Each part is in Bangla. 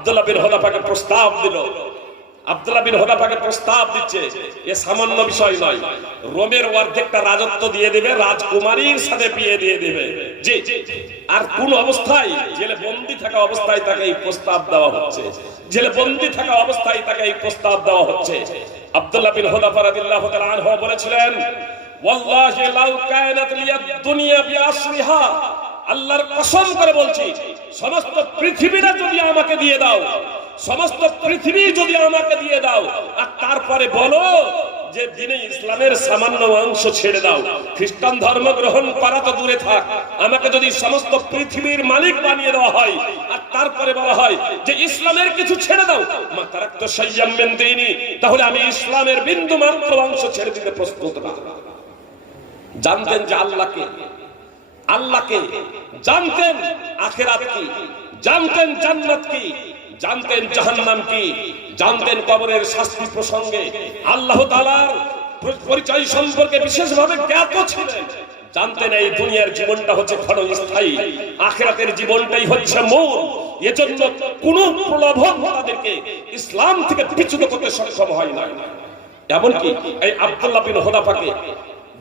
আব্দুল্লাহ বিন হুযাফাকে প্রস্তাব দিল। আব্দুল্লাহ বিন হুযাফাকে প্রস্তাব দিচ্ছে, এ সামান্য বিষয় নয়, রোমের অর্ধেকটা রাজত্ব দিয়ে দেবে, রাজকুমারীর সাথে বিয়ে দিয়ে দেবে। জি, আর কোন অবস্থায়? জেলে বন্দী থাকা অবস্থায় তাকে এই প্রস্তাব দেওয়া হচ্ছে। জেলে বন্দী থাকা অবস্থায় তাকে এই প্রস্তাব দেওয়া হচ্ছে। আব্দুল্লাহ বিন হুযাফা রাদিয়াল্লাহু তাআলা আনহু বলেছিলেন, ওয়াল্লাহি লাউ কানাত লিয়াদ দুনিয়া বিআসরিহা, আল্লাহর কসম করে বলছি, সমস্ত পৃথিবীটা যদি আমাকে দিয়ে দাও, সমস্ত পৃথিবী যদি আমাকে দিয়ে দাও, আর তারপরে বলো যে দিনে ইসলামের সামান্য অংশ ছেড়ে দাও, খ্রিস্টান ধর্ম গ্রহণ করা তো দূরে থাক, আমাকে যদি সমস্ত পৃথিবীর মালিক বানিয়ে দেওয়া হয়, আর তারপরে বলা হয় যে ইসলামের কিছু ছেড়ে দাও, মা তারাকতু শাইয়্যাম মিন দীনি, তাহলে আমি ইসলামের বিন্দু মাত্র অংশ ছেড়ে দিতে প্রস্তুত না। জানতেন যে আল্লাহকে, আল্লাহকে জানতেন, আখিরাত কি জানতেন, জান্নাত কি জানতেন, জাহান্নাম কি জানতেন, কবরের শাস্তি প্রসঙ্গে আল্লাহ তাআলার পরিচয় সম্পর্কে বিশেষভাবে জ্ঞাত ছিলেন। জানতেন এই দুনিয়ার জীবনটা হচ্ছে ক্ষণস্থায়ী, আখিরাতের জীবনটাই হচ্ছে মূল। এজন্য কোন প্রলোভন তাদেরকে ইসলাম থেকে বিচ্যুত করতে সক্ষম হয় না। এমনকি এই আব্দুল্লাহ বিন হুযাফাকে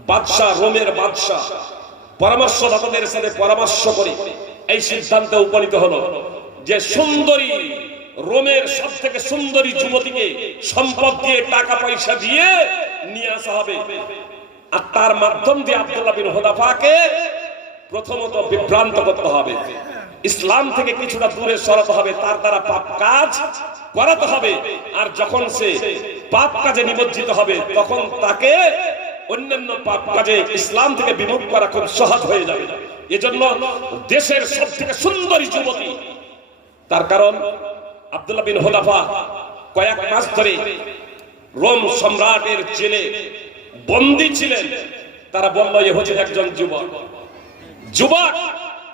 বাদশাহ, রোমের বাদশাহ পরামর্শদাতাদের সাথে পরামর্শ করে এই সিদ্ধান্তে উপনীত হলো যে সুন্দরী, রোমের সব থেকে সুন্দরী যুবতীকে সম্পদ দিয়ে, টাকা পয়সা দিয়ে নিয়ে আসা হবে, আর তার মাধ্যম দিয়ে আব্দুল্লাহ বিন হুযাফাকে প্রথমত বিভ্রান্ত করতে হবে, ইসলাম থেকে কিছুটা দূরে সরাতে হবে, তার দ্বারা পাপ কাজ করাতে হবে, আর যখন সে পাপ কাজে নিমজ্জিত হবে তখন তাকে অন্যান্য পাপ কাজে ইসলাম থেকে বিমুখ করা খুব সহজ হয়ে যাবে। এজন্য দেশের সব থেকে সুন্দরী যুবতী, তার কারণ আব্দুল্লাহ বিন হুযাফা কয়েক মাস ধরে রোম সম্রাটের জেলে বন্দী ছিলেন। তারা বলল এ হচ্ছে একজন যুবক। যুবক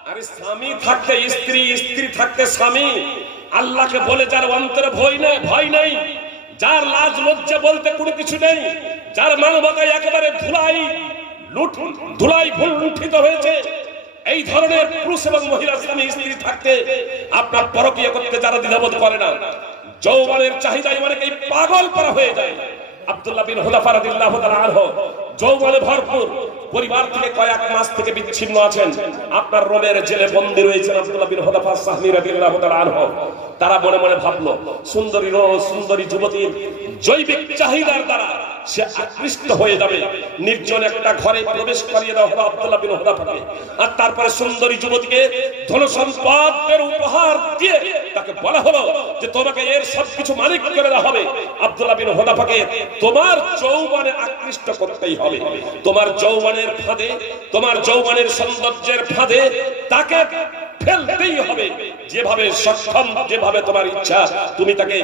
আরে স্বামী থাকতে স্ত্রী, স্ত্রী থাকতে স্বামী, আল্লাহকে বলে যার অন্তরে ভয় নাই, যার লাজ লজ্জা বলতে কোনো কিছু নেই, যার মানবতায় একেবারে ধুলাই লুণ্ঠিত হয়েছে, এই ধরনের পুরুষ এবং মহিলা স্বামী স্ত্রী থাকতে আপনার পরকীয়া করতে যারা দ্বিধাবোধ করে না, যৌবনের চাহিদায় অনেকেই পাগল করা হয়ে যায়। আব্দুল্লাহ বিন হুযাফা রাদিয়াল্লাহু তাআলা আনহু যৌবনে ভরপুর, পরিবার থেকে কয়েক মাস থেকে বিচ্ছিন্ন আছেন, আপনার রোমের জেলে বন্দী রয়েছেন আব্দুল্লাহ বিন হুযাফা সাহমি রাদিয়াল্লাহু তাআলা আনহু। তারা মনে মনে ভাবলো সুন্দরী যুবতীর জৈবিক চাহিদার দ্বারা সে আকৃষ্ট হয়ে যাবে, নির্জন একটা ঘরে প্রবেশ করিয়ে দেওয়া হলো আব্দুল্লাহ বিন হুযাফাকে, আর তারপরে সুন্দরী যুবতীকে ধন সম্পদের উপহার দিয়ে তাকে বলা হলো যে তোমাকে এর সবকিছু মালিক করে দেওয়া হবে। আব্দুল্লাহ বিন হুযাফাকে তোমার যৌবনে আকৃষ্ট করতেই হবে, তোমার যৌবনের ফাঁদে, তোমার যৌবনের সৌন্দর্যের ফাঁদে তাকে ফেলতেই হবে, যেভাবে সক্ষম, যেভাবে তোমার ইচ্ছা তুমি তাকে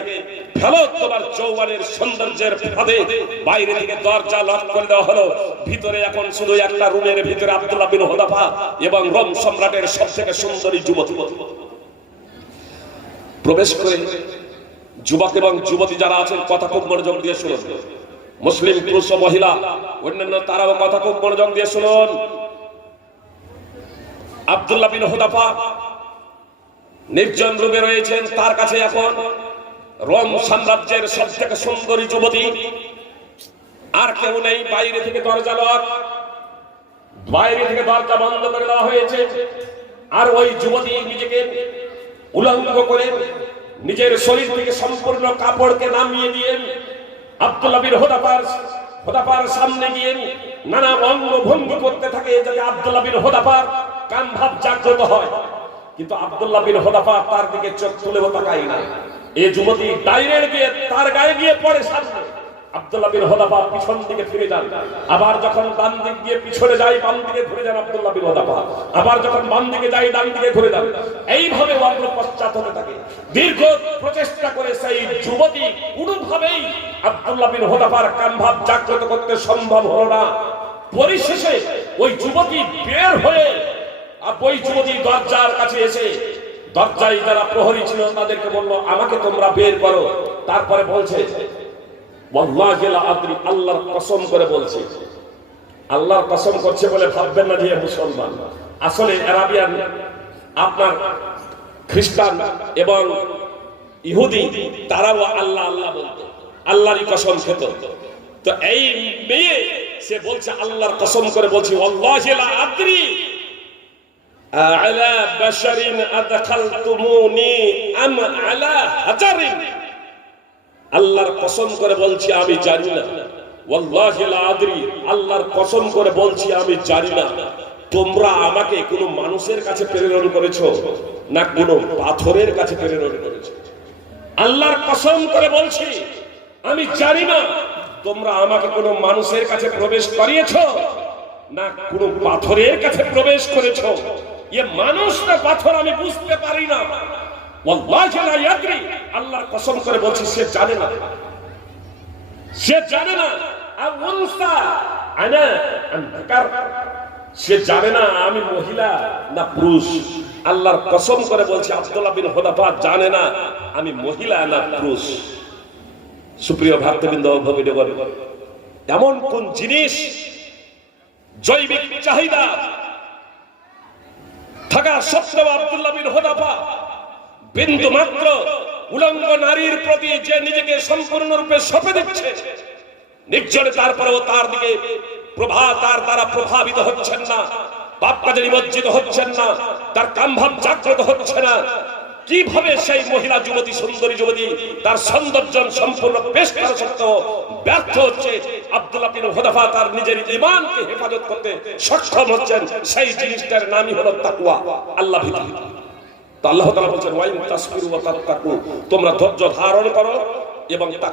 ফেলো। তোমার যৌবনের সৌন্দর্যের ফাঁদে বাইরে থেকে দরজা লক করে দেওয়া হলো, ভিতরে এখন শুধু একটা রুমের ভিতরে আব্দুল্লাহ বিন হুযাফা এবং রোম সম্রাটের সবথেকে সুন্দরী যুবতী প্রবেশ করে। যুবক এবং যুবতী যারা আছেন কথা খুব মনোযোগ দিয়ে শুনুন, মুসলিম পুরুষ ও মহিলা অন্যান্য তারাও কথা খুব মনোযোগ দিয়ে শুনুন। আব্দুল্লাহ বিন হুযাফা নির্জন রূপে রয়েছেন, তার কাছে এখন রোম সাম্রাজ্যের সবথেকে সুন্দরী যুবতী, আর কেউ নেই। বাইরে থেকে দরজা লক, বাইরে থেকে দরজা বন্ধ করে দেওয়া হয়েছে, আর ওই যুবতী নিজেকে উলঙ্গ করে নিজের শরীর থেকে সম্পূর্ণ কাপড়কে নামিয়ে দিয়ে আব্দুল্লাহ বিন হুযাফার সামনে গিয়ে নানা অঙ্গ ভঙ্গি করতে থাকে, যাতে আব্দুল্লাহ বিন হুযাফার কাম ভাব জাগ্রত হয়। কিন্তু আব্দুল্লাহ বিন হুযাফা তার দিকে চোখ তুলেও তাকায় না। এই যুবতী ডাইরেক্ট গিয়ে তার গায়ে গিয়ে পড়ে সামনে। আব্দুল্লাহ বিন হুযাফা পিছন দিকে ফিরে যান, আবার যখন ডান দিক দিয়ে পিছনে যায় বাম দিকে ঘুরে যান আব্দুল্লাহ বিন হুযাফা, আবার যখন বাম দিকে যায় ডান দিকে ঘুরে যান, এইভাবে অগ্র পশ্চাৎ হতে থাকে। দীর্ঘ প্রচেষ্টা করে সেই যুবতী কোনোভাবেই আব্দুল্লাহ বিন হুযাফার কাম ভাব জাগ্রত করতে সম্ভব হলো না। পরিশেষে ওই যুবতী বের হয়ে, ওই যুবতী দরজার কাছে এসে দরজায় যারা প্রহরী ছিল তাদেরকে বলল আমাকে তোমরা বের করো। তারপরে বলছে ওয়াল্লাহি লা আদরি, আল্লাহর কসম করে বলছে, আল্লাহর কসম করছে বলে ভাববেন না যে মুসলমান। আসলে আরাবিয়ান আপনার খ্রিস্টান এবং ইহুদি, তারাও আল্লাহ আল্লাহ বলতো, আল্লাহরই কসম খেত। তো এই মেয়ে সে বলছে আল্লাহর কসম করে বলছি, ওয়াল্লাহি লা আদরি আলা বাশারিন আদখালতুমুনি আম আলা হাজারিন। আল্লাহর কসম করে বলছি আমি জানি না, ওয়াল্লাহি লা আদরি, আল্লাহর কসম করে বলছি আমি জানি না তোমরা আমাকে কোনো মানুষের কাছে প্রেরণ করেছো না কোনো পাথরের কাছে প্রেরণ করেছো। আল্লাহর কসম করে বলছি আমি জানি না তোমরা আমাকে কোনো মানুষের কাছে প্রবেশ করিয়েছো না কোনো পাথরের কাছে প্রবেশ করেছো। এ মানুষ না পাথর আমি বুঝতে পারি না। ওয়াল্লাহি লা ইয়াদরি, আল্লাহর কসম করে বলছি সে জানে না, সে জানে না। আর উনসা আনা আনকার, সে জানে না আমি মহিলা না পুরুষ। আল্লাহর কসম করে বলছি আব্দুল্লাহ বিন হুযাফা জানে না আমি মহিলা না পুরুষ। সুপ্রিয় ভক্তবৃন্দ, ভগিনীগণ, এমন কোন জিনিস জৈবিক চাহিদা থাকা সত্ত্বেও আব্দুল্লাহ বিন হুযাফা বিন্দু মাত্র উলঙ্গ নারীর প্রতি যে নিজেকে সম্পূর্ণরূপে সঁপে দিচ্ছে, নির্জনে তারপরেও তার দিকে তার দ্বারা প্রভাবিত হচ্ছেন না, পাপ কাজে নিমজ্জিত হচ্ছেন না, তার কামভাব জাগ্রত হচ্ছে না। কিভাবে সেই মহিলা যুবতী, সুন্দরী যুবতী তার সৌন্দর্য সম্পূর্ণ পেশ করা সত্ত্বেও ব্যর্থ হচ্ছে, আব্দুল্লাহ বিন হুযাফা তার নিজের ঈমানকে হেফাজত করতে সক্ষম হচ্ছেন, সেই জিনিসটার নামই হলো তাকওয়া, আল্লাহ ভীতি। তো আল্লাহ তাআলা বলেন ওয়াইন তাসবিরু ওয়া তাত্তাকু, তোমরা ধৈর্য ধারণ করো এবং